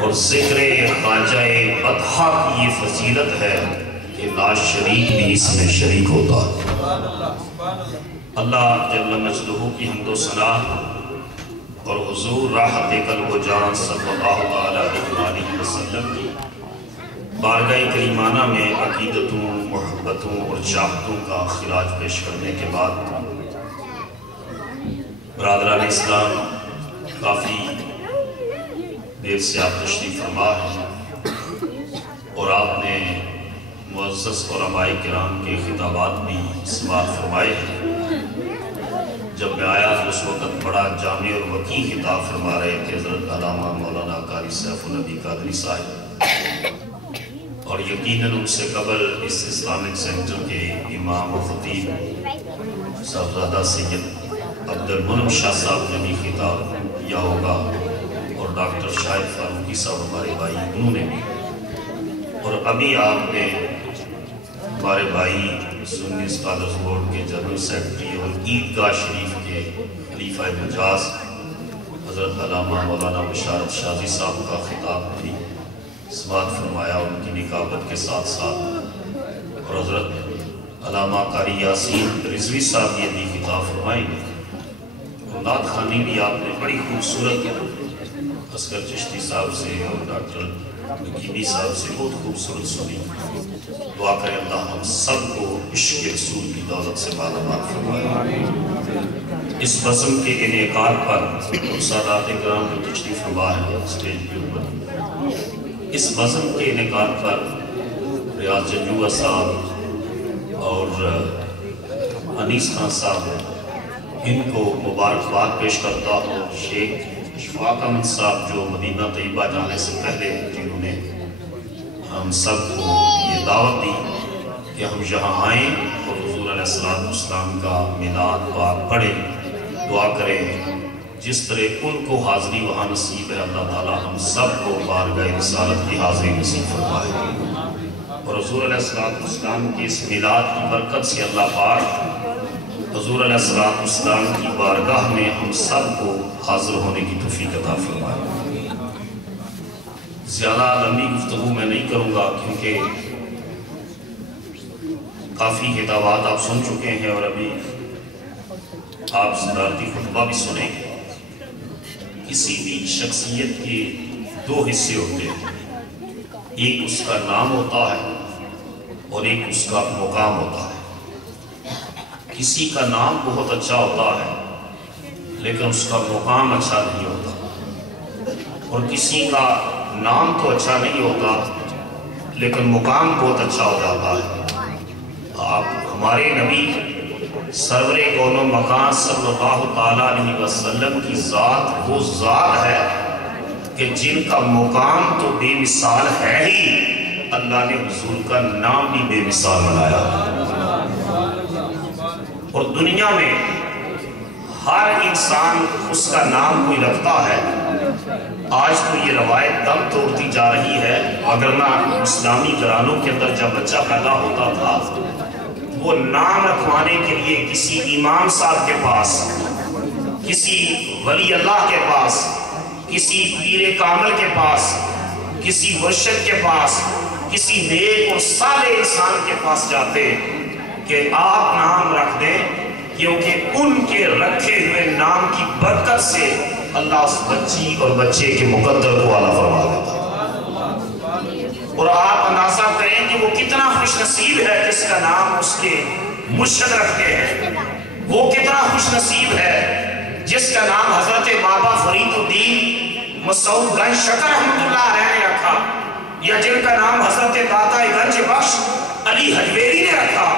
اور ذکر خواجہ بطحہ کی یہ فضیلت ہے کہ لا شریک بھی اس میں شریک ہوتا ہے۔ اللہ جل مجدہ کی حمد و ثنا اور حضور راحت قلب و جان صلی اللہ علیہ وسلم کی بارگاہ کریمانہ میں عقیدتوں، محبتوں اور چاہتوں کا خراج پیش کرنے کے بعد برادران اسلام کافی دیر سے آپ تشریف فرما ہیں اور آپ نے معزز علماء کرام کے خطابات بھی سماعت فرمائے ہیں۔ جب میں آیا تو اس وقت بڑا جامع اور وقیع خطاب فرما رہے تھے حضرت علامہ مولانا قاری سیف النبی قادری صاحب، اور یقیناً ان سے قبل اس اسلامک سینٹر کے امام و خطیب صاحبزادہ سید عبد المنعم شاہ صاحب نے بھی خطاب کیا ہوگا، اور ڈاکٹر شاہد فاروقی صاحب ہمارے بھائی انہوں نے بھی، اور ابھی آپ نے ہمارے بھائی سنی اسکالرز بورڈ کے جنرل سیکرٹری اور عیدگاہ شریف کے خلیفہ مجاز حضرت علامہ مولانا بشارت شازی صاحب کا خطاب بھی سماعت فرمایا ان کی نکابت کے ساتھ ساتھ، اور حضرت علامہ قاری یاسین رضوی صاحب یہ بھی خطاب فرمائیں گے، اور نعت خوانی بھی آپ نے بڑی خوبصورت اصغر چشتی صاحب سے اور ڈاکٹر نگیبی صاحب سے بہت خوبصورت سنی۔ دعا کریں اللہ ہم سب کو عشق رسول کی دولت سے مالامال فرمائے۔ اس بزم کے انعقاد پر سادات کرام جو تشریف فرما ہے اسٹیج کے اوپر، اس بزم کے انعقاد پر ریاض جنجوہ صاحب اور انیس خان صاحب ان کو مبارکباد پیش کرتا ہوں۔ شیخ اشفاق احمد صاحب جو مدینہ طیبہ جانے سے پہلے جنہوں نے ہم سب کو یہ دعوت دی کہ ہم یہاں آئیں اور حضور علیہ السلام کا میلاد پاک پڑھیں، دعا کریں جس طرح ان کو حاضری وہاں نصیب ہے، اللہ تعالی ہم سب کو بارگاہ رسالت کی حاضری نصیب فرمائے، اور حضور علیہ السلام کی اس میلاد کی برکت سے اللہ پاک حضور علیہ السلام کی بارگاہ میں ہم سب کو حاضر ہونے کی توفیق عطا فرمائے۔ زیادہ لمبی گفتگو میں نہیں کروں گا کیونکہ کافی خطابات آپ سن چکے ہیں اور ابھی آپ صدارتی خطبہ بھی سنیں گے۔ کسی بھی شخصیت کے دو حصے ہوتے ہیں، ایک اس کا نام ہوتا ہے اور ایک اس کا مقام ہوتا ہے۔ کسی کا نام بہت اچھا ہوتا ہے لیکن اس کا مقام اچھا نہیں ہوتا، اور کسی کا نام تو اچھا نہیں ہوتا لیکن مقام بہت اچھا ہو جاتا ہے۔ آپ ہمارے نبی سرور کون و مکان صلی اللہ تعالیٰ علیہ وسلم کی ذات وہ ذات ہے کہ جن کا مقام تو بے مثال ہے ہی، اللہ نے حضور کا نام بھی بے مثال بنایا، اور دنیا میں ہر انسان اس کا نام کوئی رکھتا ہے۔ آج تو یہ روایت دم توڑتی جا رہی ہے، وگرنہ اسلامی گھرانوں کے اندر جب بچہ پیدا ہوتا تھا وہ نام رکھوانے کے لیے کسی امام صاحب کے پاس، کسی ولی اللہ کے پاس، کسی پیر کامل کے پاس، کسی مرشد کے پاس، کسی نیک اور صالح انسان کے پاس جاتے کہ آپ نام رکھ دیں، کیونکہ ان کے رکھے ہوئے نام کی برکت سے اللہ اس بچی اور بچے کے مقدر کو اعلیٰ فرما دیتا، اور آپ اندازہ کریں کہ وہ کتنا خوش نصیب ہے جس کا نام اس کے مرشد رکھتے ہیں، وہ کتنا خوش نصیب ہے جس کا نام حضرت بابا فرید الدین مسعود گنج شکر رحمت اللہ علیہ نے رکھا، یا جن کا نام حضرت داتا گنج بخش علی حجویری نے رکھا۔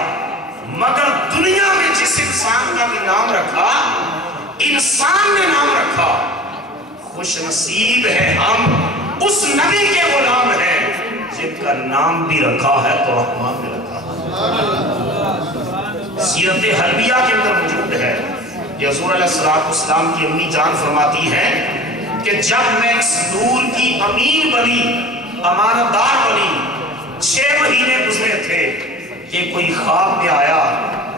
مگر دنیا میں جس انسان کا بھی نام رکھا، انسان نے نام رکھا، خوش نصیب ہے ہم اس نبی کے غلام ہیں جن کا نام بھی رکھا ہے تو رحمان نے رکھا ہے۔ سیرت حلبیہ کے اندر موجود ہے کہ حضور علیہ السلام کی امی جان فرماتی ہے کہ جب میں اس دور کی امین بنی، امانتدار بنی، 6 مہینے گزرے تھے کہ کوئی خواب میں آیا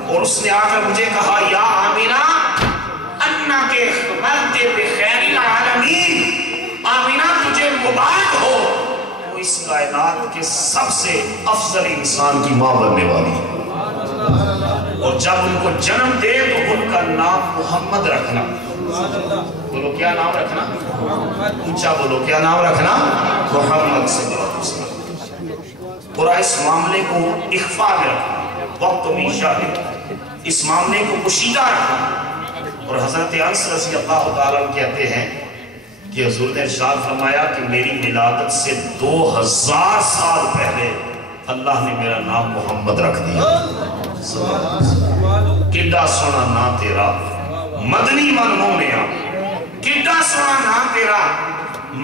اور اس نے آ کر مجھے کہا، یا آمینہ انہ کے خبرت بخیر العالمین، آمینہ تجھے مبارک پاک ہو وہ اس کائنات کے سب سے افضل انسان کی ماں بننے والی ہے، اور جب ان کو جنم دے تو ان کا نام محمد رکھنا۔ بولو کیا نام رکھنا؟ اونچا بولو کیا نام رکھنا؟ محمد صلی اللہ علیہ وسلم۔ اور اس معاملے کو اخفا میں رکھنا، وقت میں شاہد، اس معاملے کو پوشیدہ رکھنا۔ اور حضرت انس رضی اللہ تعالیٰ کہتے ہیں کہ حضور نے ارشاد فرمایا کہ میری ولادت سے 2000 سال پہلے اللہ نے میرا نام محمد رکھ دیا۔ کڈا سونا نا تیرا مدنی من مونیا، کڈا سونا نا تیرا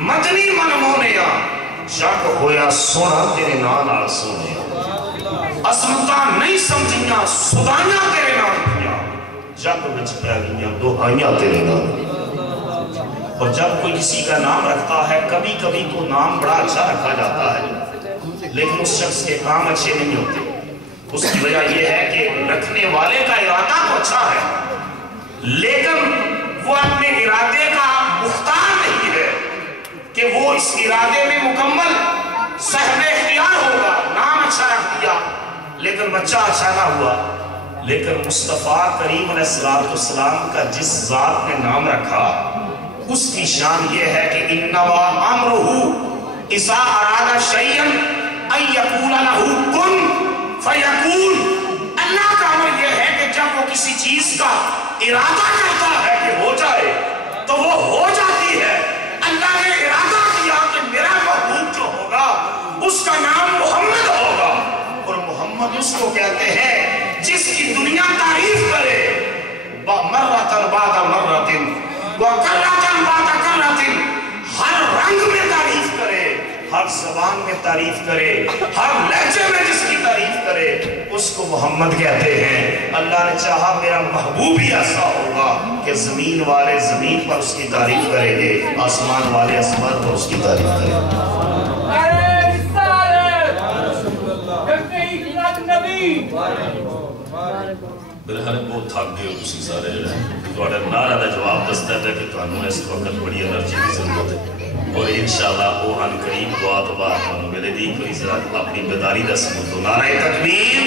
مدنی من مونیا، جگ ہویا سونا تیرے نام نال سونیا، عظمتاں نہیں سمجھیاں سدائیاں تیرے نام دیا، جگ وچ پہ گئیاں دہائیاں تیرے نام۔ اور جب کوئی کسی کا نام رکھتا ہے کبھی کبھی تو نام بڑا اچھا رکھا جاتا ہے لیکن اس شخص کے کام اچھے نہیں ہوتے۔ اس کی وجہ یہ ہے کہ رکھنے والے کا ارادہ تو اچھا ہے لیکن وہ اپنے ارادے کا مختار نہیں ہے کہ وہ اس ارادے میں مکمل صاحب اختیار ہوگا۔ نام اچھا رکھ دیا لیکن بچہ اچھا نہ ہوا۔ لیکن مصطفیٰ کریم علیہ السلام کا جس ذات نے نام رکھا اس کی شان یہ ہے کہ انما امرہ اذا اراد شیئا ان یقول لہ کن فیکون۔ اللہ کا امر یہ ہے کہ جب وہ کسی چیز کا ارادہ کرتا ہے کہ ہو جائے تو وہ ہو جاتی ہے۔ اللہ نے ارادہ کیا کہ میرا محبوب جو ہوگا اس کا نام محمد ہوگا، اور محمد اس کو کہتے ہیں جس کی دنیا تعریف کرے مرتن بعد مرتن وَقَرَّةً بَعْدَ قَرَّةٍ، ہر رنگ میں تعریف کرے، ہر زبان میں تعریف کرے، ہر لہجے میں جس کی تعریف کرے اس کو محمد کہتے ہیں۔ اللہ نے چاہا میرا محبوب ہی ایسا ہوگا کہ زمین والے زمین پر اس کی تعریف کریں گے، آسمان والے آسمان پر اس کی تعریف کریں گے۔ بلحال بہت تھک گئے ہو تسی سارے تھوڑا نعرہ دا جواب دستا ہے کہ تانوں اس وقت بڑی انرجی کی ضرورت ہے، اور انشاءاللہ وہ ان قریب دعا تو بعد تانوں میرے دی کوئی ذرا اپنی بیداری دا سمجھ دو۔ نعرہ تکبیر،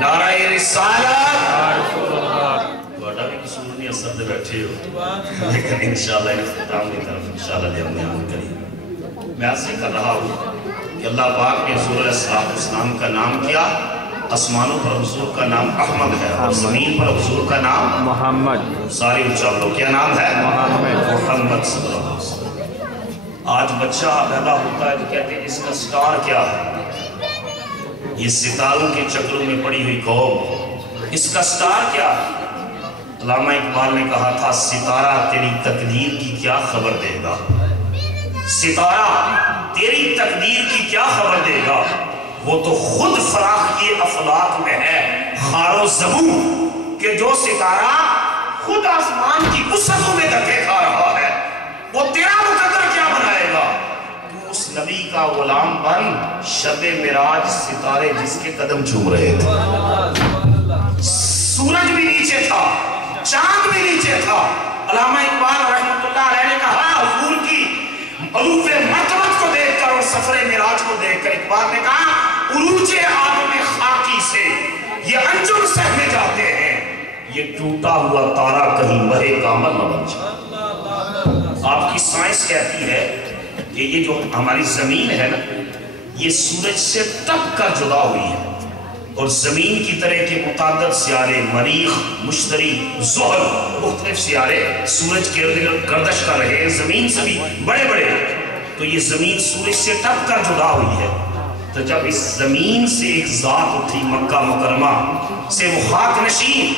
نعرہ رسالت، تھوڑا بھی قصور نہیں اثر دے بیٹھے ہو لیکن انشاءاللہ اختتام کی طرف انشاءاللہ دے ہم یہاں کریں۔ میں عرض کر رہا ہوں کہ اللہ پاک نے حضور علیہ السلام کا نام کیا، آسمانوں پر حضور کا نام احمد ہے اور زمین پر حضور کا نام محمد۔ ساری اچھا لو کیا نام ہے؟ محمد صلی اللہ علیہ وسلم۔ آج بچہ پیدا ہوتا ہے تو کہتے ہیں اس کا سٹار کیا ہے؟ یہ ستاروں کے چکروں میں پڑی ہوئی قوم، اس کا سٹار کیا ہے؟ علامہ اقبال نے کہا تھا ستارہ تیری تقدیر کی کیا خبر دے گا، ستارہ تیری تقدیر کی کیا خبر دے گا، وہ تو خود فراخ یہ افلاک میں ہے خار و زبوں، کہ جو ستارہ خود آسمان کی وسعتوں میں دھکے کھا رہا ہے وہ تیرا مقدر کیا بنائے گا۔ تو اس نبی کا غلام بن شب معراج ستارے جس کے قدم چوم رہے تھے، سورج بھی نیچے تھا، چاند بھی نیچے تھا۔ علامہ اقبال رحمۃ اللہ علیہ نے کہا حضور کی علوف مرتبت کو دیکھ کر اور سفر معراج کو دیکھ کر اقبال نے کہا عروج آدم خاکی سے یہ انجم سہنے جاتے ہیں، یہ ٹوٹا ہوا تارا کہیں مہے کامل نہ بن جائے۔ آپ کی سائنس کہتی ہے کہ یہ جو ہماری زمین ہے نا یہ سورج سے تپ کر جدا ہوئی ہے، اور زمین کی طرح کے متعدد سیارے مریخ، مشتری، زحل، مختلف سیارے سورج کے گردش کر رہے ہیں، زمین سے بھی بڑے بڑے، تو یہ زمین سورج سے ٹپ کر جدا ہوئی ہے۔ تو جب اس زمین سے ایک ذات اٹھی مکہ مکرمہ سے، وہ خاک نشین،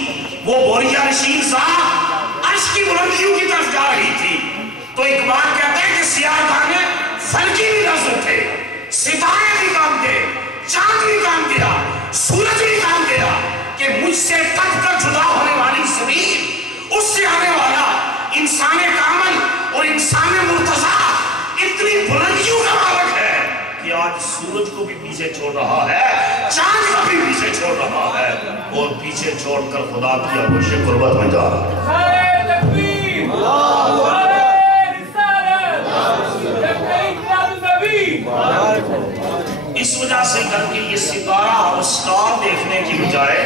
وہ بوریا نشین ذات عرش کی بلندیوں کی طرف جا رہی تھی، تو اقبال کہتے ہیں کہ سیاہ دانے فلکی بھی نظر تھے، ستارے بھی کام دے، چاند بھی کام دیا، سورج بھی کام دیا، کہ مجھ سے تک کر جدا ہونے والی زمین، اس سے آنے والا انسان کامل اور انسان مرتضی اتنی بلندیوں کا مالک ہے کہ آج سورج کو بھی پیچھے چھوڑ رہا ہے، چاند کو بھی پیچھے چھوڑ رہا ہے، اور پیچھے چھوڑ کر خدا کی آغوش قربت میں جا رہا ہے۔ اس وجہ سے کر کے یہ ستارہ اور سٹار دیکھنے کی بجائے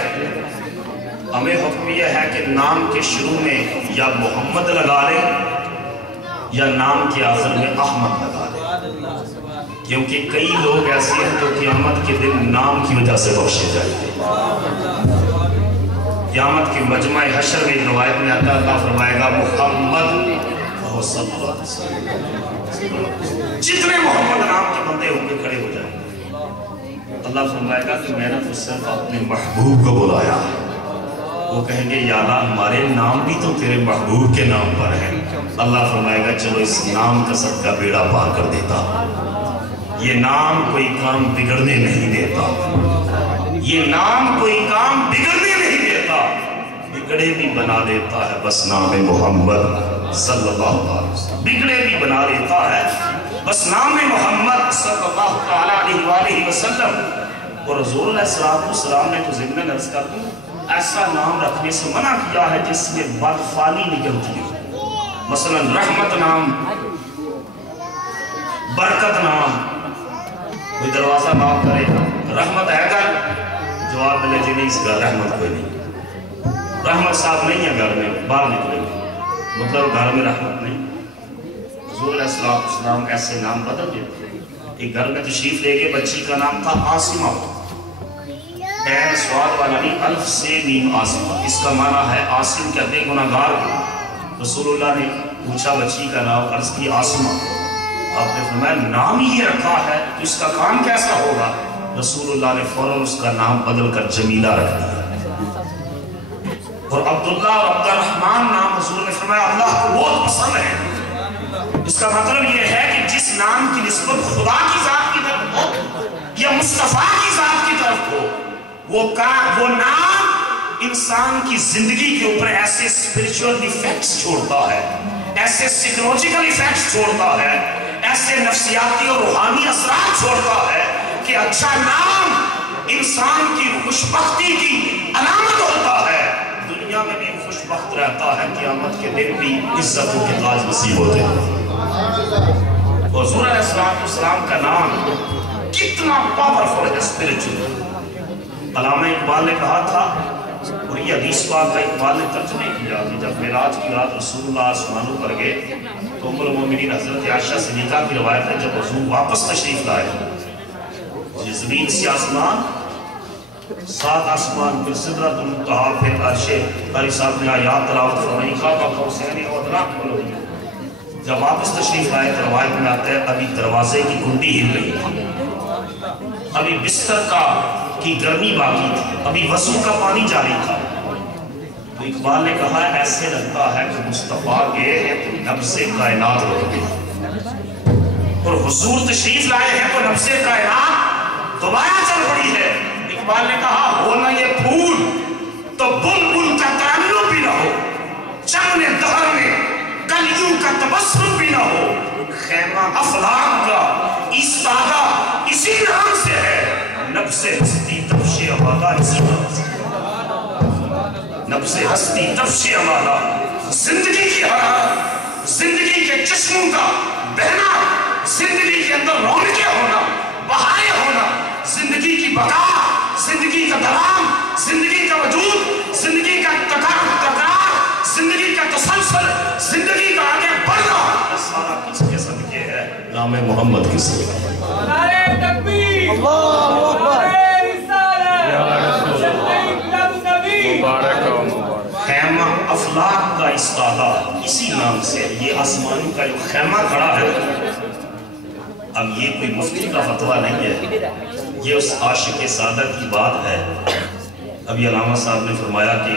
ہمیں حکم یہ ہے کہ نام کے شروع میں یا محمد لگا لیں یا نام کے آخر میں احمد لگا لیں، کیونکہ کئی لوگ ایسے ہیں جو قیامت کے دن نام کی وجہ سے بخشے جائیں گے۔ قیامت کے مجمع حشر میں ایک روایت میں آتا ہے، اللہ فرمائے گا محمد صلی اللہ علیہ وسلم، جتنے محمد نام کے بندے ہوں گے کھڑے ہو جائیں گے۔ اللہ فرمائے گا کہ میں نے تو صرف اپنے محبوب کو بلایا۔ وہ کہیں گے یا اللہ ہمارے نام بھی تو تیرے محبوب کے نام پر ہیں۔ اللہ فرمائے گا چلو اس نام کا صدقہ بیڑا پار کر دیتا۔ یہ نام کوئی کام بگڑنے نہیں دیتا، یہ نام کوئی کام بگڑنے نہیں دیتا، بگڑے بھی بنا دیتا ہے بس نام محمد صلی اللہ علیہ وسلم، بگڑے بھی بنا دیتا ہے بس نام محمد صلی اللہ علیہ وسلم۔ اور حضور علیہ السلام نے تو ضمن عرض کر دوں ایسا نام رکھنے سے منع کیا ہے جس میں بدفعلی نکلتی ہے، مثلا رحمت نام، برکت نام۔ کوئی دروازہ نام کرے رحمت ہے گھر، جواب ملے جی نہیں اس گھر رحمت کوئی نہیں، رحمت صاحب نہیں ہے گھر میں، باہر نکلے گی، مطلب گھر میں رحمت نہیں۔ حضور علیہ السلام ایسے نام بدل دیتے۔ ایک گھر میں تشریف لے کے بچی کا نام تھا عاصمہ، این سواد والا نہیں، الف سے میم عاصمہ، اس کا معنی ہے عاصم کہتے ہیں گناہگار کو۔ رسول اللہ نے پوچھا بچی کا نام، عرض کی عاصمہ، آپ نے فرمایا نام ہی یہ رکھا ہے تو اس کا کام کیسا ہوگا؟ رسول اللہ نے فوراً اس کا نام بدل کر جمیلہ رکھ دیا۔ اور عبداللہ اور عبد الرحمن نام حضور نے فرمایا اللہ کو بہت پسند ہے۔ اس کا مطلب یہ ہے کہ جس نام کی نسبت خدا کی ذات کی طرف ہو یا مصطفیٰ کی ذات کی طرف ہو، وہ نام انسان کی زندگی کے اوپر ایسے اسپرچول ایفیکٹس چھوڑتا ہے، ایسے سائیکولوجیکل ایفیکٹس چھوڑتا ہے، ایسے نفسیاتی اور روحانی اثرات چھوڑتا ہے کہ اچھا نام انسان کی خوشبختی کی علامت ہوتا ہے، دنیا میں بھی خوشبخت رہتا ہے، قیامت کے دن بھی عزتوں کے تاج نصیب ہوتے ہیں۔ اور حضور علیہ السلام کا نام کتنا پاورفل ہے اسپرچول۔ علامہ اقبال نے کہا تھا، اور یہ حدیث پاک کا اقبال نے ترجمہ کیا کہ جب معراج کی رات رسول اللہ آسمانوں پر گئے تو ام المومنین حضرت عائشہ صدیقہ کی روایت ہے جب حضور واپس تشریف لائے، زمین سے آسمان، 7 آسمان، پھر سدرۃ المنتہا، پھر عرش، قاری صاحب نے آیات تلاوت فرمائی، قاب قوسین او ادنیٰ۔ جب واپس تشریف لائے تو روایت میں آتا ہے ابھی دروازے کی کنڈی ہل رہی تھی، ابھی بستر کی گرمی باقی تھی، ابھی وضو کا پانی جاری تھا۔ تو اقبال نے کہا ایسے لگتا ہے کہ مصطفیٰ گئے ہیں تو نبض کائنات رک گئی، اور حضور تشریف لائے ہیں تو نبض کائنات دوبارہ چل پڑی ہے۔ اقبال نے کہا ہونا یہ پھول تو بلبل کا ترنم بھی نہ ہو، چمن دہر میں کلیوں کا تبسم بھی نہ ہو، خیمہ افلاک کا ایستادہ اسی نام سے ہے، نفس ہستی تفش عبادہ اسی نام سے، نفس ہستی تفش عبادہ، زندگی کی حرارت، زندگی کے چشموں کا بہنا، زندگی کے اندر رونقیں ہونا، بہاریں ہونا، زندگی کی بقا، زندگی کا دوام، زندگی کا وجود، زندگی کا تکرار، زندگی کا تسلسل، زندگی کا آگے بڑھنا، یہ سارا کس کے صدقے ہے؟ نام محمد کے صدقے۔ نعرہ تکبیر، اللہ اکبر، خیمہ افلاک کا استادہ اسی نام سے، یہ آسمانی کا جو خیمہ کھڑا ہے، اب یہ کوئی مفتی کا فتویٰ نہیں ہے، یہ اس عاشق سعادت کی بات ہے۔ ابھی علامہ صاحب نے فرمایا کہ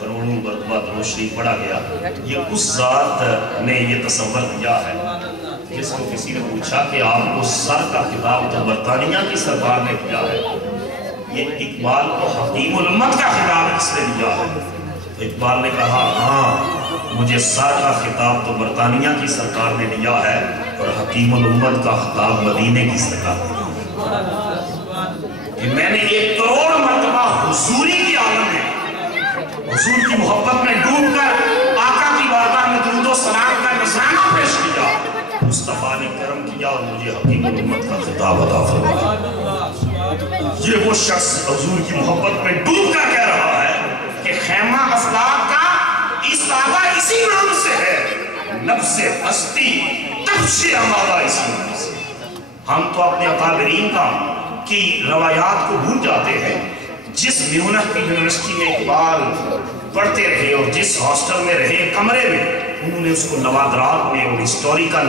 کروڑوں مرتبہ درود شریف پڑھا گیا، یہ اس ذات نے یہ تصور دیا ہے جس کو کسی نے پوچھا کہ آپ کو سر کا خطاب تو برطانیہ کی سرکار نے دیا ہے، یہ اقبال کو حکیم الامت کا خطاب کس نے دیا ہے؟ تو اقبال نے کہا ہاں مجھے سر کا خطاب تو برطانیہ کی سرکار نے دیا ہے اور حکیم الامت کا خطاب مدینے کی سرکار نے دیا کہ میں نے 1 کروڑ مرتبہ حضوری کی عالم میں حضور کی محبت میں ڈوب کر آقا کی بارگاہ میں درود و سلام کا نذرانہ پیش کیا، مصطفیٰ نے کرم کیا اور مجھے حقیقت امت کا خطاب عطا فرمایا۔ یہ وہ شخص حضور کی محبت میں ڈوب کر کہہ رہا ہے کہ خیمہ افلاک کا استادہ اسی نام سے ہے، نفس ہستی تفش امادہ اسی نام سے۔ ہم تو اپنے اکابرین کی روایات کو بھول جاتے ہیں۔ جس میونخ کی یونیورسٹی میں اقبال پڑھتے رہے اور جس ہاسٹل میں رہے کمرے میں، انہوں نے اس کو نوادرات میں اور ہسٹوریکل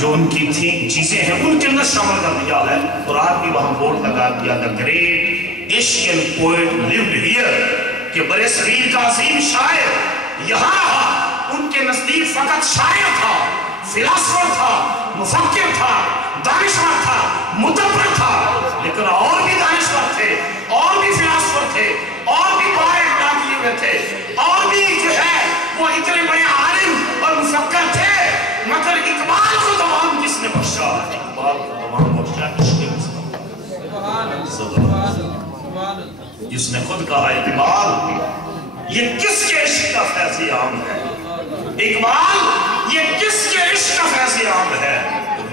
جو ان کی تھی چیزیں ہیں ان کے اندر شامل کر دیا ہے، اور آج بھی وہاں بورڈ لگا دیا the great Asian poet lived here, کہ برے صغیر کا عظیم شاعر یہاں رہا۔ ان کے نزدیک فقط شاعر تھا، فلاسفر تھا، مفکر تھا، دانشور تھا، مدبر تھا، لیکن اور بھی دانشور تھے، اور بھی فلاسفر تھے، اور بھی بڑے اقدام کیے تھے، اور بھی جو ہے وہ اتنے بڑے عالم اور مفکر تھے، مگر اقبال کو دوام کس نے بخشا؟ اقبال کو دوام بخشا جس نے خود کہا اقبال یہ کس کے عشق کا فیض عام ہے، اقبال یہ کس کے عشق کا فیض عام ہے،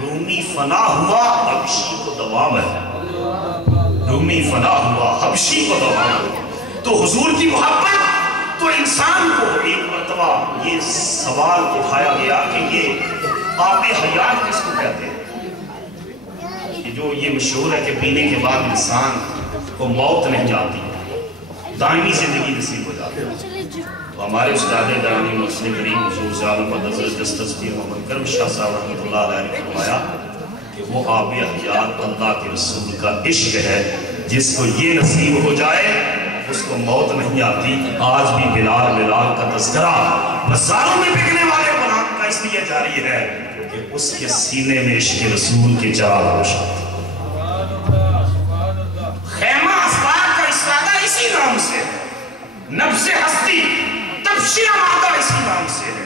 رومی فنا ہوا حبشی کو دوام ہے، رومی فنا ہوا حبشی کو دوام ہے۔ تو حضور کی محبت تو انسان کو ایک مرتبہ یہ سوال اٹھایا گیا کہ یہ آب حیات کس کو کہتے ہیں، کہ جو یہ مشہور ہے کہ پینے کے بعد انسان کو موت نہیں جاتی، دائمی زندگی نصیب ہو جاتی ہے۔ تو ہمارے استاد گرامی مسلم کریم حضور صاحب مقدس جسٹس پیر محمد کرم شاہ صاحب رحمۃ اللہ علیہ نے فرمایا کہ وہ آب حیات اللہ کے رسول کا عشق ہے، جس کو یہ نصیب ہو جائے اس کو موت نہیں آتی۔ آج بھی بلال کا تذکرہ بازاروں میں بکنے والے غلام کا اس لیے جاری ہے کہ اس کے سینے میں عشق رسول کے چراغ روشن۔ خیمہ افلاک کا استادہ اسی نام سے، نفس ہستی تفش امادہ اسی نام سے ہے۔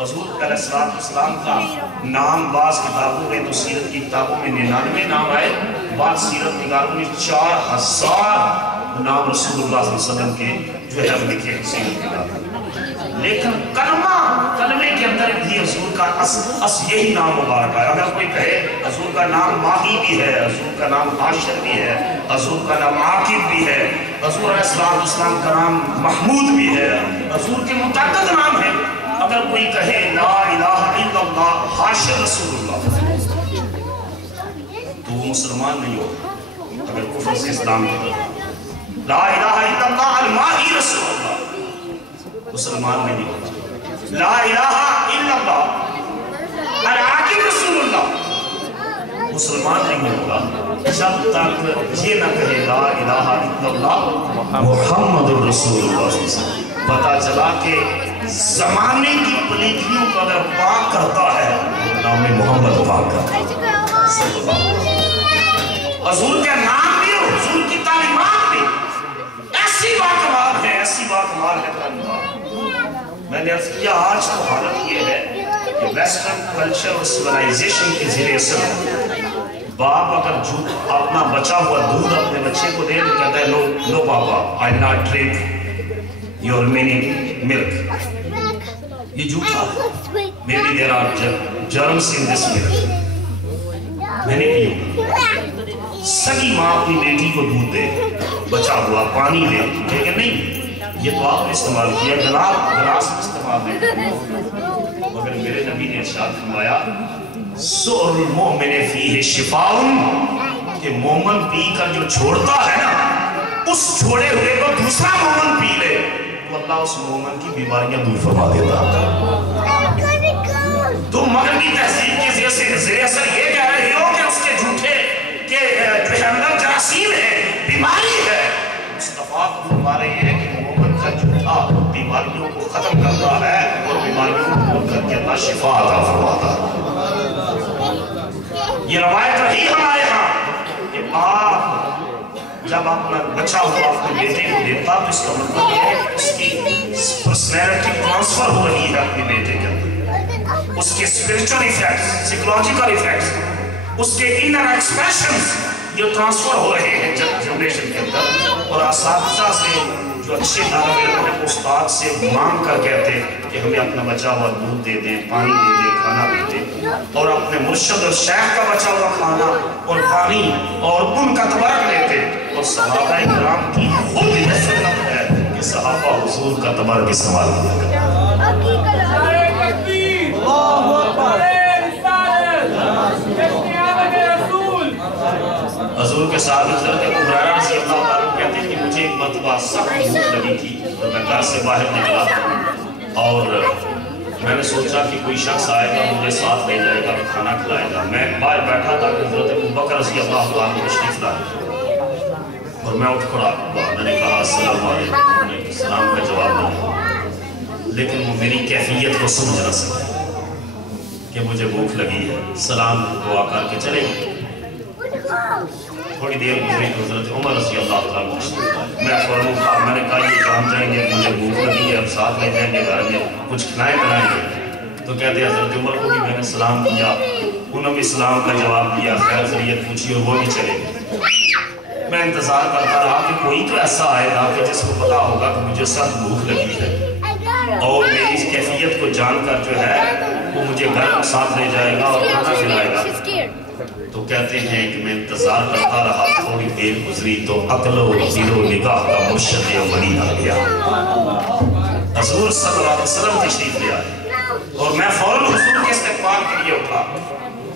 حضور علیہ السلام کا نام بعض کتابوں میں تو سیرت کی کتابوں میں 99 نام آئے، بعض سیرت نگاروں نے 4000 نام رسول اللہ صلی اللہ علیہ وسلم کے جو ہے لکھے ہیں سیرت کتاب، لیکن کلمے کے اندر بھی حضور کا یہی نام مبارک ہے۔ اگر کوئی کہے حضور کا نام ماہی بھی ہے، حضور کا نام عاشر بھی ہے، حضور کا نام عاقب بھی ہے، حضور علیہ السلام کا نام محمود بھی ہے، حضور کے متعدد نام ہیں۔ اگر کوئی کہے لا الہ الا اللہ حاشر رسول اللہ تو وہ مسلمان نہیں ہو، اگر کفر سے اسلام کی لا الہ الا اللہ الماہی رسول اللہ مسلمان نہیں ہوتا، لا الہ الا اللہ العاقب رسول اللہ مسلمان نہیں ہوگا جب تک یہ نہ کہے لا الہ الا اللہ محمد الرسول اللہ۔ پتا چلا کہ زمانے کی پلیتیوں کو اگر پاک کرتا ہے نام محمد پاک کرتا ہے۔ حضور کا نام بھی اور حضور کی تعلیمات بھی ایسی باکمال ہے، ایسی باکمال ہے تعلیمات۔ میں نے عرض کیا آج تو حالت یہ ہے کہ ویسٹرن کلچر اور سیولائزیشن کے زیر اثر باپ اگر اپنا بچا ہوا دودھ اپنے بچے کو دے تو کہتا ہے نو پاپا I not drink your remaining milk۔ یہ جھوٹا ہے۔ Maybe there are germs in this milk۔ میں نے پیوں سگی ماں اپنی بیٹی کو دودھ دے، بچا ہوا پانی دے، لیکن نہیں یہ تو آپ نے استعمال کیا، گلاس استعمال نہیں، مگر میرے نبی نے ارشاد فرمایا سؤر المؤمن فیہ شفاء، کہ مومن پی کر جو چھوڑتا ہے نا اس چھوڑے ہوئے کو دوسرا مومن پی لے تو اللہ اس مومن کی بیماریاں دور فرما دیتا۔ تو مغربی تہذیب کے زیر اثر یہ کہہ رہے ہو کہ اس کے جھوٹے کہ جو اندر جراثیم ہے، بیماری ہے۔ مصطفیٰ کو فرما رہے ہیں کہ مومن کا جھوٹا بیماریوں کو ختم کرتا ہے اور بیماریوں کو دور کر کے اللہ شفا عطا فرماتا ہے۔ یہ روایت رہی ہمارے ہاں کہ آپ جب اپنا بچہ ہوا اپنے بیٹے کو دیتا تو اس کا مطلب ہے اس کی پرسنالٹی ٹرانسفر ہو رہی ہے اپنے بیٹے کے اندر، اس کے اسپرچل ایفیکٹس، سائیکولوجیکل ایفیکٹس، اس کے انر ایکسپریشنز یہ ٹرانسفر ہو رہے ہیں جنریشن کے اندر، اور اساتذہ سے جو اچھے طالب علم اپنے استاد سے مانگ کر کہتے کہ ہمیں اپنا بچا ہوا دودھ دے دیں، پانی دے دیں، کھانا دے دیں، اور اپنے مرشد اور شیخ کا بچا ہوا کھانا اور پانی اور ان کا تبرک لیتے، اور صحابہ کرام کی خود یہ سنت ہے کہ صحابہ حضور کا تبرک استعمال کیا حضور کے ساتھ حضرت ابو ہریرہ رضی اللہ عنہ کہتے ہیں کہ مجھے ایک مرتبہ سخت بھوک لگی تھی اور میں گھر سے باہر نکلا اور میں نے سوچا کہ کوئی شخص آئے گا مجھے ساتھ لے جائے گا کھانا کھلائے گا. میں باہر بیٹھا تھا کہ حضرت ابو بکر رضی اللہ عنہ تشریف لائے اور میں اٹھ کھڑا. میں نے کہا السلام علیکم. السلام کا جواب نہیں، لیکن وہ میری کیفیت کو سمجھ نہ سکے کہ مجھے بھوک لگی ہے. سلام دعا کر کے چلے گئے. تھوڑی دیر گزری تو حضرت عمر رضی اللہ عنہ میں فوراً اٹھا. میں نے کہا یہ جان جائیں گے مجھے بھوک لگی ہے، اب ساتھ لے جائیں گے گھر میں کچھ کھلائیں بنائیں گے. تو کہتے ہیں حضرت عمر کو بھی میں نے سلام کیا، انہوں نے اسلام کا جواب دیا، خیر خیریت پوچھی اور وہ بھی چلے گئے. میں انتظار کرتا رہا کہ کوئی تو ایسا آئے گا کہ جس کو پتا ہوگا کہ مجھے سخت بھوک لگی ہے اور میری اس کیفیت کو جان کر جو ہے وہ مجھے گھر ساتھ لے جائے گا اور کھانا کھلائے گا. تو کہتے ہیں کہ میں انتظار کرتا رہا. تھوڑی دیر گزری تو عقل و دل و نگاہ کا مرشد عملی آ گیا. حضور صلی اللہ علیہ وسلم تشریف لے آئے اور میں فوراً حضور کے استقبال کے لیے اٹھا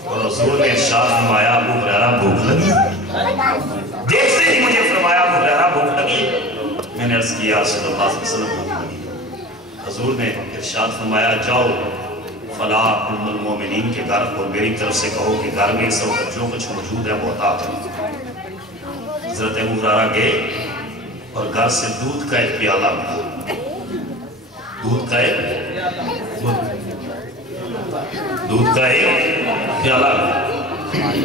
اور حضور نے ارشاد فرمایا ابو ہریرہ بھوک لگی. دیکھتے ہی مجھے فرمایا ابو ہریرہ بھوک لگی. میں نے عرض کیا صلی اللہ علیہ وسلم بھوک لگی. حضور نے ارشاد فرمایا جاؤ فلاں ام المومنین کے گھر اور میری طرف سے کہو کہ گھر میں اس وقت جو کچھ موجود ہے وہ عطا کرو. حضرت ابو ہریرہ گئے اور گھر سے دودھ کا ایک پیالہ ملا. دودھ کا ایک پیالہ ملا.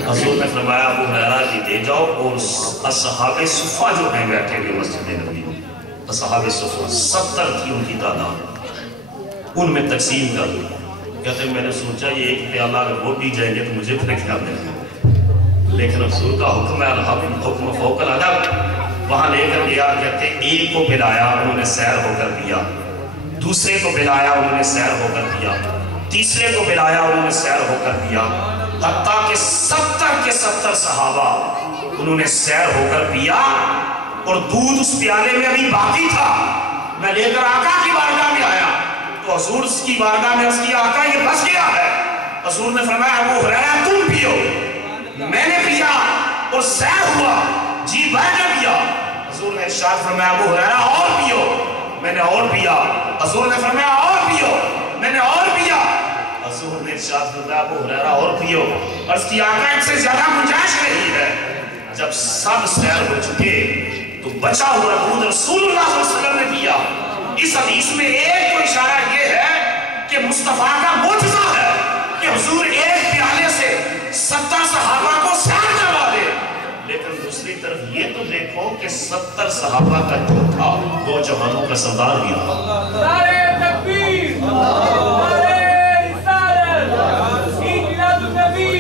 حضور نے فرمایا ابو ہریرہ کی دے جاؤ اور اصحاب صفہ جو ہیں بیٹھے ہوئے مسجد نبوی میں، اصحاب صفہ 70 تھی ان کی تعداد، ان میں تقسیم کر دو. کہتے ہیں میں نے سوچا یہ ایک پیالہ اگر وہ پی جائیں گے تو مجھے پھر کیا دیں گے، لیکن حضور کا حکم ہے حکم فوق الادب. وہاں لے کر گیا. کہتے ہیں ایک کو پلایا انہوں نے سیر ہو کر دیا، دوسرے کو پلایا انہوں نے سیر ہو کر دیا، تیسرے کو پلایا انہوں نے سیر ہو کر دیا، حتیٰ کہ 70 کے 70 صحابہ انہوں نے سیر ہو کر پیا اور دودھ اس پیالے میں ابھی باقی تھا. میں لے کر آقا کی بارگاہ میں آیا تو حضور کی بارگاہ میں اس کی آقا یہ بس گیا ہے. حضور نے فرمایا ابو ہریرہ تم پیو. میں نے پیا اور سیر ہوا، جی بھر کے پیا. حضور نے ارشاد فرمایا ابو ہریرہ اور پیو. میں نے اور پیا. حضور نے فرمایا اور پیو. میں نے اور پیا. حضور نے ارشاد فرمایا ابو ہریرہ اور پیو. اس کی آقا ایک سے زیادہ گنجائش نہیں ہے. جب سب سیر ہو چکے تو بچا ہوا دودھ رسول اللہ صلی اللہ علیہ وسلم نے پیا. اس حدیث میں ایک کو اشارہ یہ ہے کہ مصطفیٰ کا معجزہ ہے کہ حضور ایک پیالے سے 70 صحابہ کو سیر کروا دے. لیکن دوسری طرف یہ تو دیکھو کہ 70 صحابہ کا جھوٹا دو جہانوں کا سردار بھی تھا. نعرہ تکبیر، نعرہ رسالت، میلاد النبی.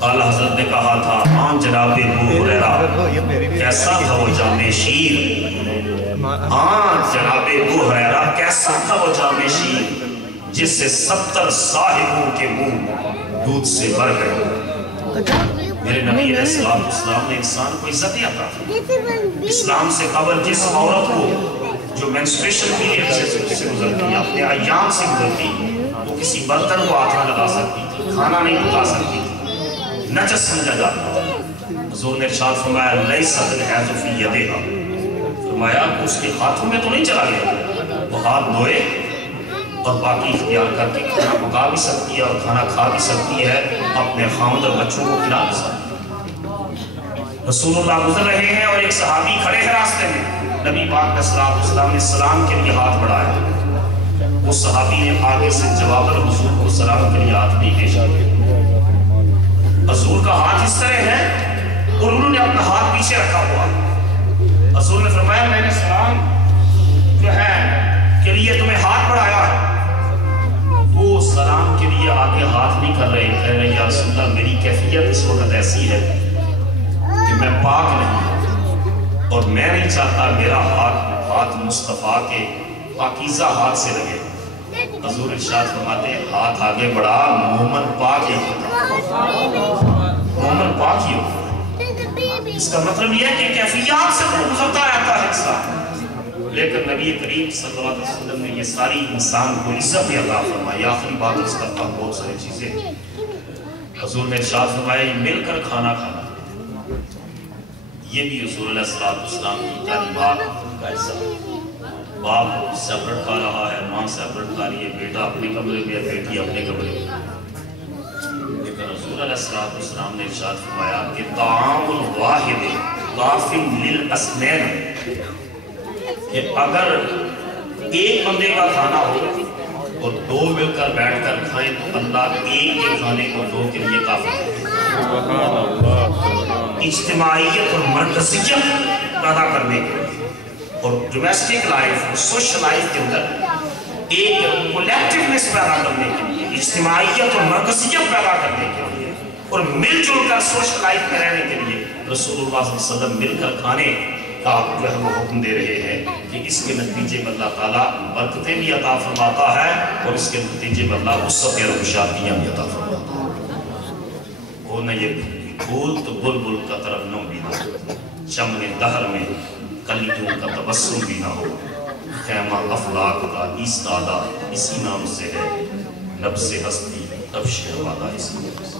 اعلیٰ حضرت نے کہا تھا آن جناب ابو ہریرہ کیسا تھا وہ جامع شیر. آن جناب ابو ہریرہ کیسا تھا وہ جامع شیر جس سے 70 صاحبوں کے منہ دودھ سے بھر گئے. میرے نبی علیہ السلام نے انسان کو عزت دیا تھا. اسلام سے قبل جس عورت کو جو منسٹریشن پیریڈ سے گزرتی اپنے ایام سے گزرتی وہ کسی برتن کو ہاتھ نہ لگا سکتی تھی، کھانا نہیں پکا سکتی تھی، نجس سمجھا جاتا تھا. حضور نے ارشاد فرمایا لیس الحیض فی یدہا. فرمایا اس کے ہاتھوں میں تو نہیں چلا گیا، وہ ہاتھ دھوئے اور باقی اختیار کر کے کھانا پکا بھی سکتی ہے اور کھانا کھا بھی سکتی ہے، اپنے خامد اور بچوں کو کھلا بھی سکتی ہے. رسول اللہ گزر رہے ہیں اور ایک صحابی کھڑے ہیں راستے میں. نبی پاک علیہ السلام نے سلام کے لیے ہاتھ بڑھایا. اس صحابی نے آگے سے جواب حضور کو سلام کے لیے ہاتھ نہیں پیش کیا. حضور کا ہاتھ اس طرح ہے اور انہوں نے اپنا ہاتھ پیچھے رکھا ہوا. حضور نے فرمایا میں نے سلام جو ہے کے لیے تمہیں ہاتھ بڑھایا ہے. وہ سلام کے لیے آگے ہاتھ نہیں کر رہے، کہہ رہے یا رسول اللہ میری کیفیت اس وقت ایسی ہے کہ میں پاک نہیں. اور میں نہیں چاہتا میرا ہاتھ مصطفیٰ کے پاکیزہ ہاتھ سے لگے. حضور ارشاد فرماتے ہیں ہاتھ آگے بڑھا مومن پاک ہی ہوتا ہے. مومن پاک ہی ہوتا ہے. اس کا مطلب یہ ہے کہ کیفیات سے وہ گزرتا رہتا ہے انسان. لیکن نبی کریم صلی اللہ علیہ وسلم نے یہ ساری انسان کو عزت عطا فرمائی. آخری بات اس کرتا ہوں بہت ساری چیزیں. حضور نے ارشاد فرمایا مل کر کھانا کھانا یہ بھی حضور علیہ السلام کی تعلیمات کا حصہ. باپ سیپریٹ کھا رہا ہے, ماں سیپریٹ کھا رہی ہے, بیٹا اپنے کمرے میں ہے, بیٹی اپنے کمرے میں. لیکن حضور علیہ السلام نے ارشاد فرمایا کہ طعام الواحد کاف للاسنین, کہ اگر ایک بندے کا کھانا ہو اور دو مل کر بیٹھ کر کھائیں تو اللہ ایک کے کھانے کو دو کے لیے کافی ہے. اجتماعیت اور مرکزیت پیدا کرنے کے لیے اور ڈومیسٹک لائف اور سوشل لائف کے اندر ایک کولیکٹیونیس پیدا کرنے کے لیے, اجتماعیت اور مرکزیت پیدا کرنے کے لیے اور مل جل کر سوشل لائف میں رہنے کے لیے رسول اللہ صلی اللہ علیہ وسلم مل کر کھانے کا جو ہے وہ حکم دے رہے ہیں کہ اس کے نتیجے میں اللہ تعالیٰ برکتیں بھی عطا فرماتا ہے اور اس کے نتیجے میں اللہ وسعت اور خوشحالیاں بھی عطا فرماتا ہے. وہ نہ یہ پھول تو بلبل کا ترنم بھی نہ ہو, چمن دہر میں کلیوں کا تبسم بھی نہ ہو, خیمہ افلاک کا ایستادہ اسی نام سے ہے, نبض ہستی تب شہوادہ اسی نام سے.